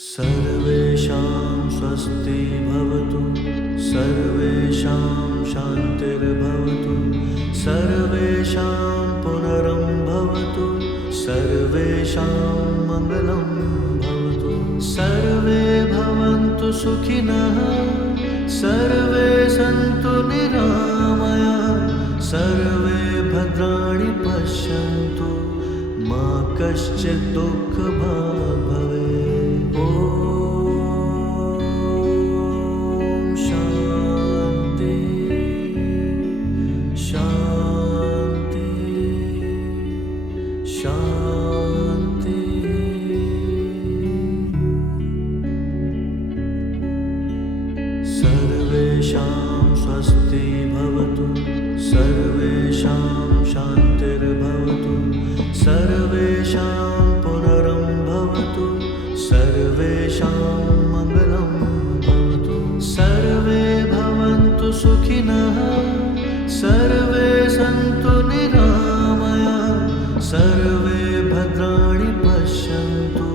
सर्वेषां स्वस्ति भवतु, सर्वेषां शान्तिर्भवतु, सर्वेषां पुनरं भवतु, सर्वेषां मङ्गलं भवतु, सर्वे भवन्तु सुखिनः, सर्वे सन्तु निरामयाः, सर्वे भद्राणि पश्यन्तु, मा कश्चित् दुःखभाग् भवेत्। ॐ शान्ति शान्ति शान्ति। सर्वेषां स्वस्ति भवतु, सर्वेषां शान्तिर्भवतु, सर्वेषां पुनरं भवतु, सर्वेषां मङ्गलं भवतु, सर्वे भवन्तु सुखिनः, सर्वे सन्तु निरामयाः, सर्वे भद्राणि पश्यन्तु,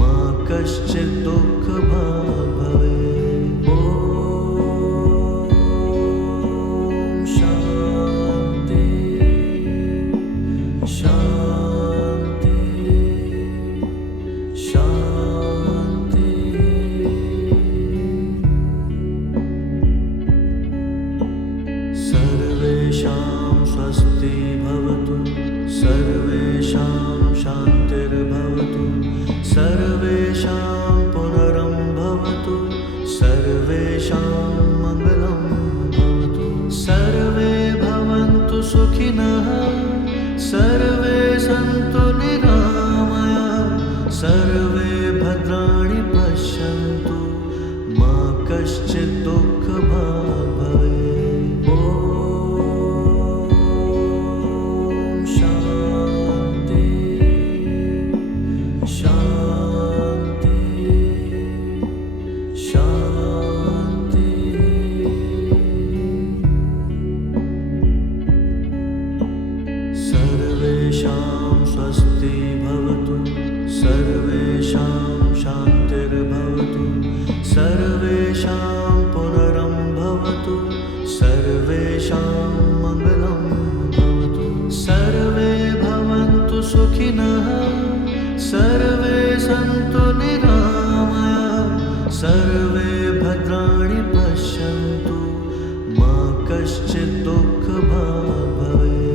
मा कश्चित् दुःखभाग् भवेत्। सर्वेषां स्वस्ति भवतु, सर्वेषां शान्तिर्भवतु, सर्वेषां पुनरं भवतु, सर्वेषां मङ्गलं भवतु, सर्वे भवन्तु सुखिनः, सर्वे सन्तु निरामयाः, सर्वे भद्राणि पश्यन्तु, मा कश्चित् दुःखभाग् भवेत्। सर्वेषां स्वस्ति भवतु, सर्वेषां शान्तिर्भवतु, सर्वेषां पुनरं भवतु, सर्वेषां मङ्गलं भवतु, सर्वे भवन्तु सुखिनः, सर्वे सन्तु निरामयाः, सर्वे भद्राणि पश्यन्तु, मा कश्चित् दुःखभाग् भवेत्।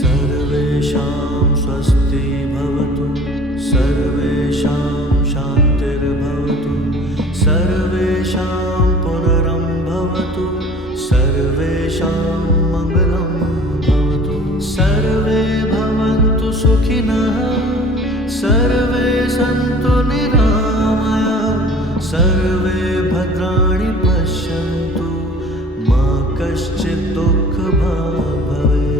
सर्वेषां स्वस्ति भवतु, सर्वेषां शान्तिर्भवतु, सर्वेषां पुनरं भवतु, सर्वेषां मङ्गलं भवतु, सर्वे भवन्तु सुखिनः, सर्वे सन्तु निरामयाः, सर्वे भद्राणि पश्यन्तु, मा कश्चित् दुःखभाग् भवेत्।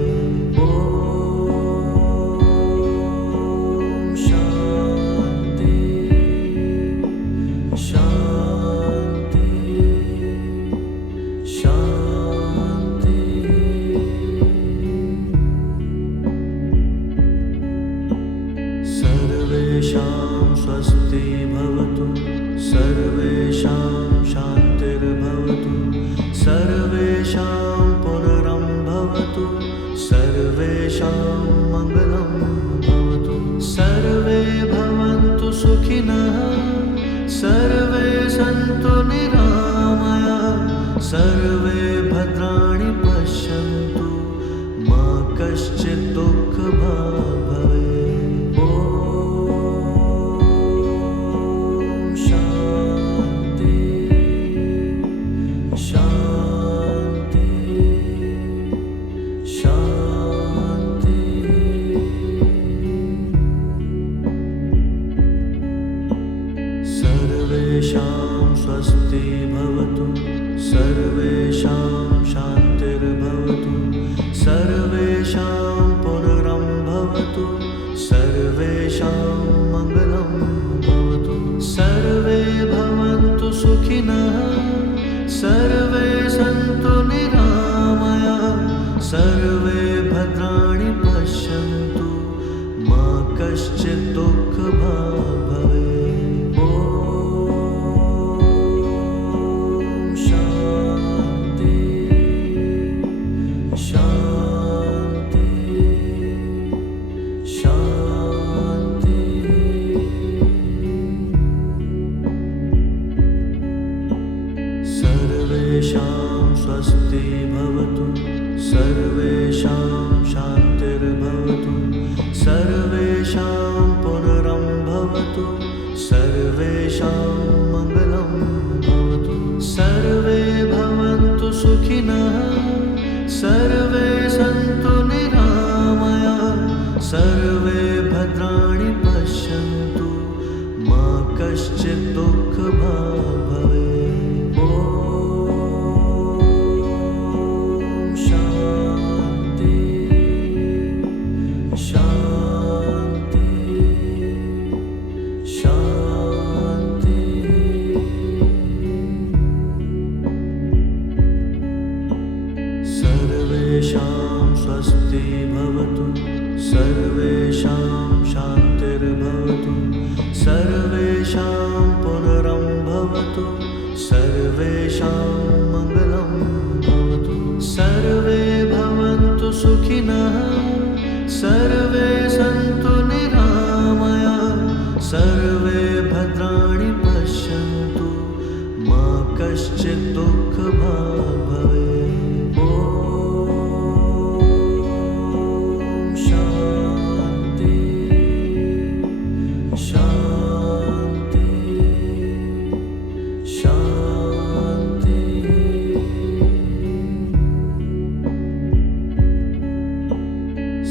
सर्वेषां स्वस्ति भवतु, सर्वेषां शान्तिर्भवतु, सर्वेषां पुनरं भवतु, सर्वेषां मङ्गलं भवतु, सर्वे भवन्तु सुखिनः, सर्वे सन्तु निरामयाः, सर्वे भद्राणि पश्यन्तु, मा कश्चित् दुःखभाग् भवेत्। सर्वेषां स्वस्ति भवतु, सर्वेषां शान्तिर्भवतु, सर्वेषां पुनरं भवतु, सर्वे सर्वे भद्राणि पश्यन्तु मा कश्चित् दुःखभाग् भवेत्। ॐ शान्ति शान्ति शान्ति। सर्वेषां स्वस्ति भवतु, सर्वेषां शान्तिर्भवतु, सर्वेषां पुनरं भवतु, सर्वेषां मङ्गलं भवतु। सर्वे भवन्तु सुखिनः, सर्वे सन्तु निरामयाः, सर्वे भद्राणि पश्यन्तु मा कश्चित् दुःखभाग् भवेत्। ॐ शान्ति शान्ति शान्ति। सर्वेषां स्वस्ति भवतु, सर्वेषां शान्तिर्भवतु, सर्वेषां पुनरं भवतु, सर्वेषां मङ्गलं भवतु। सर्वे भवन्तु सुखिनः, सर्वे सन्तु निरामयाः, सर्वे भद्राणि पश्यन्तु मा कश्चित् दुःखभाग् भवेत्। ॐ शान्ति शान्ति शान्ति।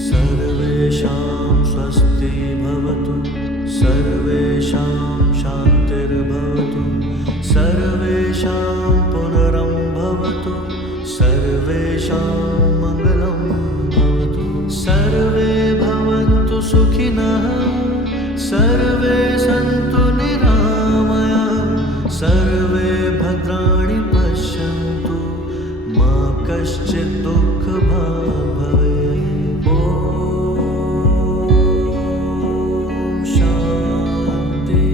सर्वेषां स्वस्ति भवतु, सर्वेषां शान्तिर्भवतु, सर्वेषां पुनरं भवतु, सर्वेषां मङ्गलं भवतु। सर्वे भवन्तु सुखिनः, सर्वे सन्तु निरामयाः, सर्वे भद्राणि पश्यन्तु मा कश्चित् दुःखभाग् भवेत्। ॐ शान्ति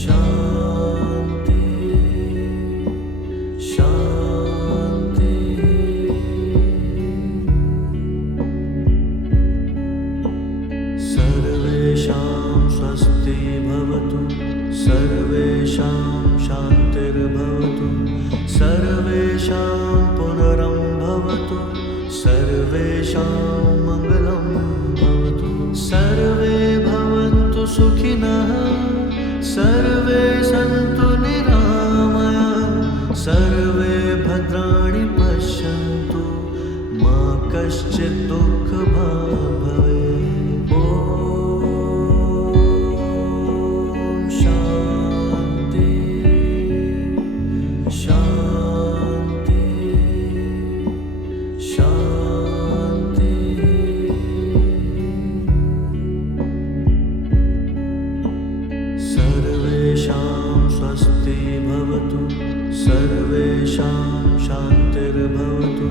शान्ति शान्ति। सर्वेषां स्वस्ति भवतु, सर्वेषां शान्तिर्भवतु, सर्वेषां पुनरं भवतु, सर्वेषां मङ्गलं भवतु। सर्वे भवन्तु सुखिनः, सर्वे सन्तु निरामयाः, सर्वे भद्राणि पश्यन्तु मा कश्चित् दुःखभाग् भवेत्। ॐ शान्ति शान्ति शान्ति। सर्वेषां स्वस्ति भवतु, सर्वेषां शान्तिर्भवतु,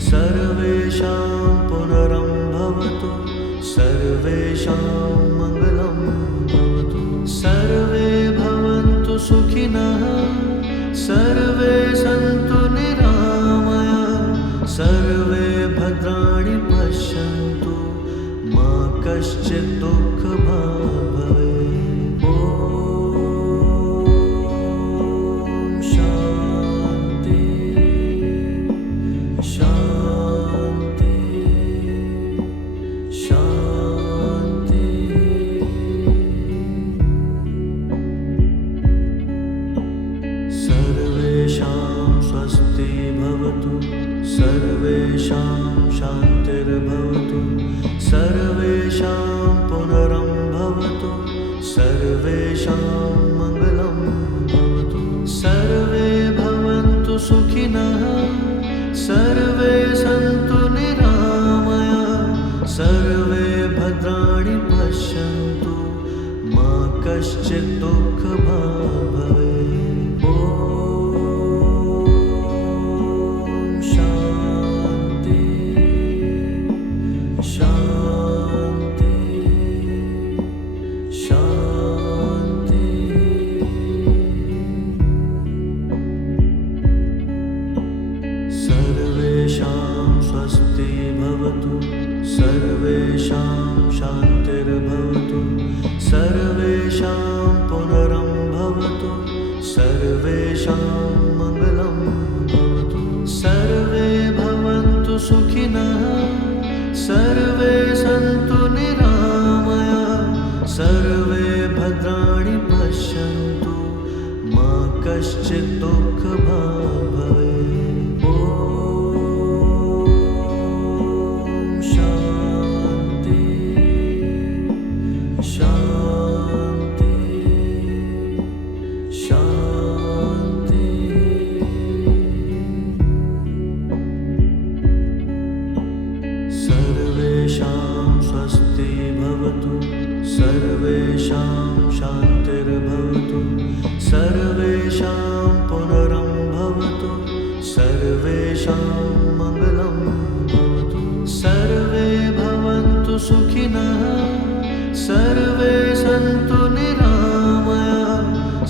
सर्वेषां पुनरं भवतु, सर्वेषां मङ्गलं भवतु। सर्वे भवन्तु सुखिनः, सर्वे सन्तु निरामयाः, सर्वे भद्राणि पश्यन्तु मा कश्चित् दुःखभाग् भवेत्। ॐ शान्ति शान्ति शान्ति। सर्वेषां स्वस्ति भवतु, सर्वेषां शान्तिर्भवतु, सर्वेषां पुनरं भवतु, सर्वेषां मङ्गलं भवतु। सर्वे भवन्तु सुखिनः, सर्वे सन्तु निरामयाः, सर्वे भद्राणि पश्यन्तु मा कश्चित् दुःखभाग् भवेत्। ॐ शान्ति सर्वेषां शान्तिर्भवतु सर्वेषां पुनरं भवतु सर्वेषां मङ्गलं भवतु सर्वे भवन्तु सुखिनः सर्वे सन्तु निरामयाः सर्वे भद्राणि पश्यन्तु मा कश्चित् दुःखभाग् भवेत्। ॐ शान्ति शान्ति शान्ति। सर्वेषां स्वस्ति भवतु सर्वेषां शान्तिर्भवतु सर्वेषां पुनरं भवतु सर्वेषां मङ्गलं भवतु सर्वे भवन्तु सुखिनः सर्वे सन्तु निरामयाः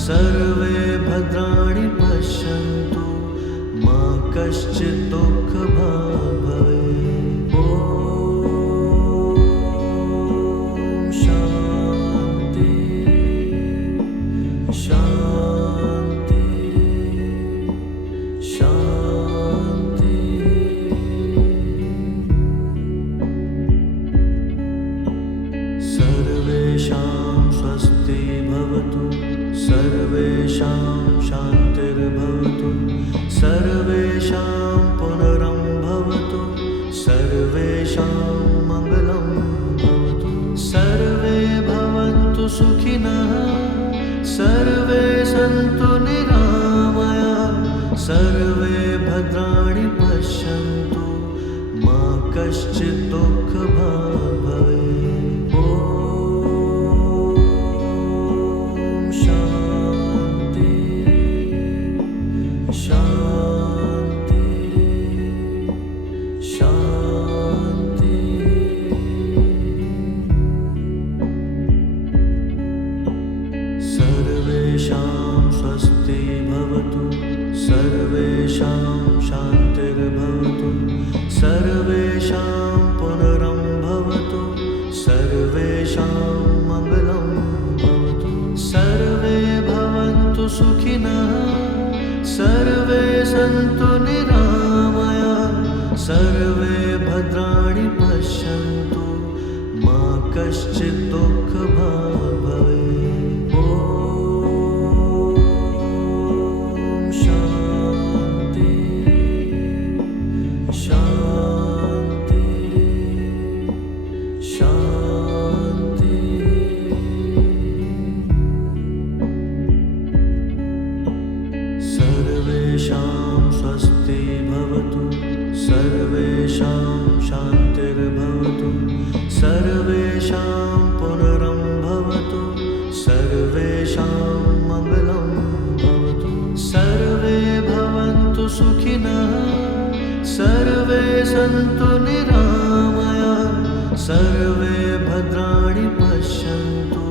सर्वे भद्राणि पश्यन्तु मा कश्चित् दुःखभाग् भवेत्। ॐ शान्ति शान्ति शान्ति। सर्वेषां स्वस्ति भवतु सर्वेषां शान्तिर्भवतु सर्वेषां पुनरं भवतु सर्वेषां मङ्गलं भवतु सर्वे भवन्तु सुखिनः सर्वे सन्तु निरामयाः सर्वे भद्राणि पश्यन्तु मा कश्चित् दुःखभाग् भवेत्। ॐ शान्ति शान्ति शान्ति। सर्वेषां स्वस्ति भवतु सर्वेषां शान्तिर्भवतु सर्वेषां पुनरं भवतु सर्वेषां मङ्गलं भवतु सर्वे भवन्तु सुखिनः सर्वे सन्तु निरामयाः सर्वे भद्राणि पश्यन्तु मा कश्चित् दुःखभाग् भवेत्। ॐ शान्ति शान्ति शान्ति। सर्वेषां स्वस्ति भवतु सर्वेषां शान्तिर्भवतु सर्वेषां पुनरं भवतु सर्वेषां मङ्गलं भवतु सर्वे भवन्तु सुखिनः सर्वे सन्तु निरामयाः सर्वे भद्राणि पश्यन्तु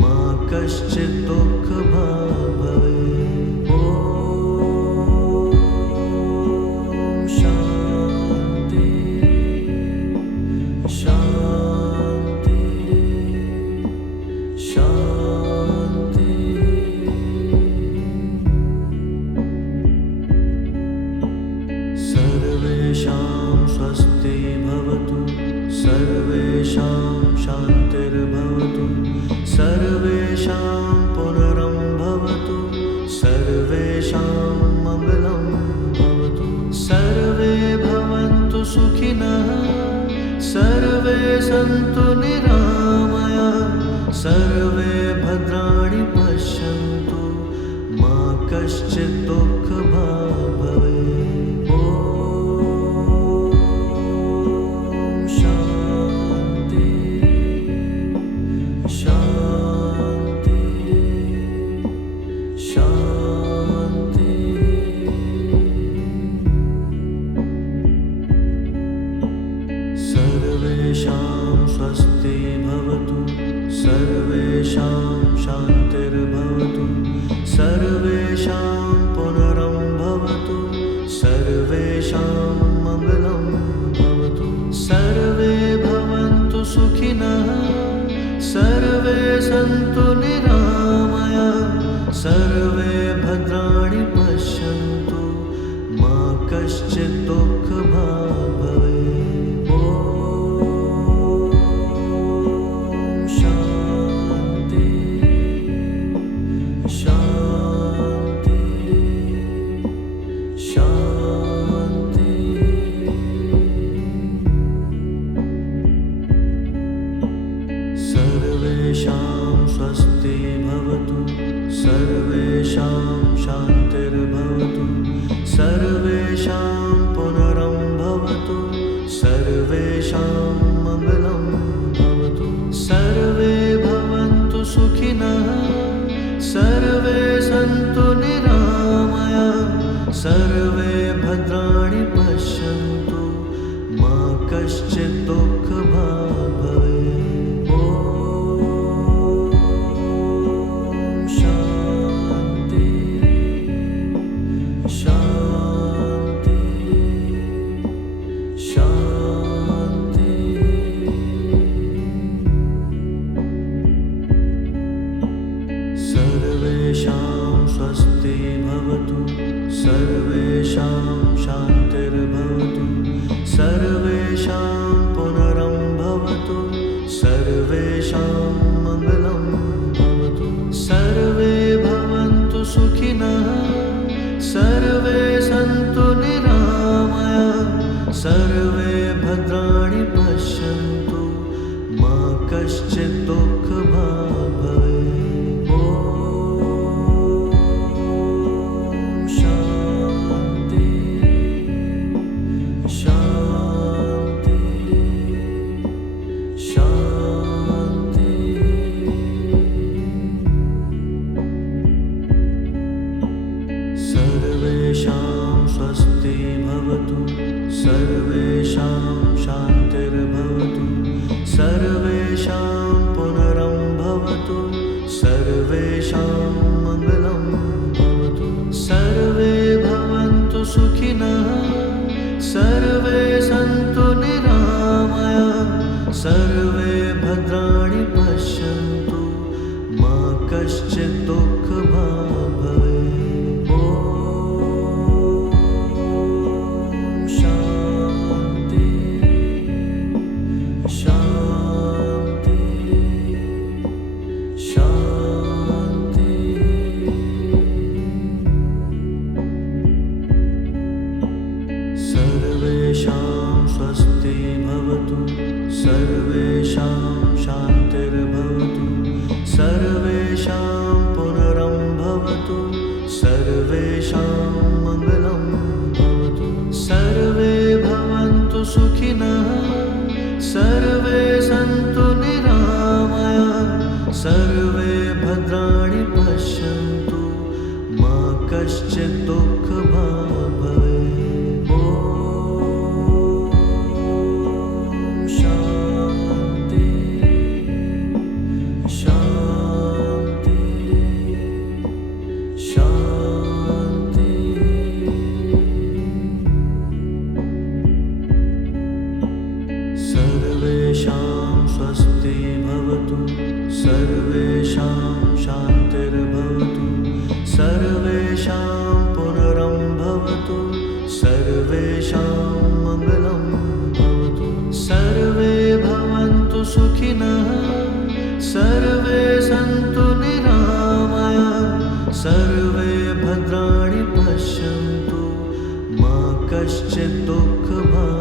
मा कश्चित् दुःखभाग् भवेत्। ॐ शान्ति शान्ति शान्ति। सर्वेषां स्वस्ति भवतु सर्वेषां शान्तिर्भवतु सर्वेषां पुनरं भवतु सर्वेषां मङ्गलं भवतु सर्वे भवन्तु सुखिनः सर्वे सन्तु निरामयाः सर्वे भद्राणि पश्यन्तु मा कश्चित् दुःखभाग् भवेत्। ॐ शान्ति शान्ति शान्ति। सर्वेषां स्वस्ति भवतु सर्वेषां शान्तिर्भवतु सर्वेषां पुनरं भवतु सर्वेषां मङ्गलं भवतु सर्वे कश्चित् दुःखभाग् भवेत्। ॐ शान्ति शान्ति शान्ति। सर्वेषां स्वस्ति भवतु, सर्वेषां शान्तिर्भवतु, सर्वेषां पुनरं भवतु, सर्वेषां मङ्गलं भवतु। सर्वे भवन्तु सुखिनः, सर्वे सन्तु निरामयाः, सर्वे भद्राणि पश्यन्तु, मा कश्चित् दुःखभाग् भवेत्। सर्वेषां स्वस्ति भवतु, सर्वेषां शान्तिर्भवतु, सर्वेषां पुनरं भवतु, सर्वेषां मङ्गलं भवतु। सर्वे भवन्तु सुखिनः, सर्वे सन्तु निरामयाः, सर्वे भद्राणि पश्यन्तु, मा कश्चित् दुःखभाग् भवेत्। सर्वेषां स्वस्ति भवतु, सर्वेषां शान्तिर्भवतु, सर्वेषां पुनरं भवतु, सर्वेषां मङ्गलं भवतु। सर्वे भवन्तु सुखिनः, सर्वे सन्तु निरामयाः, सर्वे भद्राणि पश्यन्तु, मा कश्चित् दुःखभाग् भवेत्। सर्वेषां स्वस्ति भवतु, सर्वेषां शान्तिर्भवतु, सर्वेषां पुनरं भवतु, सर्वेषां मङ्गलं भवतु। सर्वे भवन्तु सुखिनः, सर्वे सन्तु निरामयाः, सर्वे भद्राणि पश्यन्तु, मा कश्चित् दुःखभाग् भवेत्। सर्वेषां स्वस्ति भवतु, सर्वेषां शान्तिर्भवतु, सर्वेषां पुनरं भवतु, सर्वेषां मङ्गलं भवतु। सर्वे भवन्तु सुखिनः, सर्वे सन्तु निरामयाः, सर्वे भद्राणि पश्यन्तु, मा कश्चित् दुःखभाग्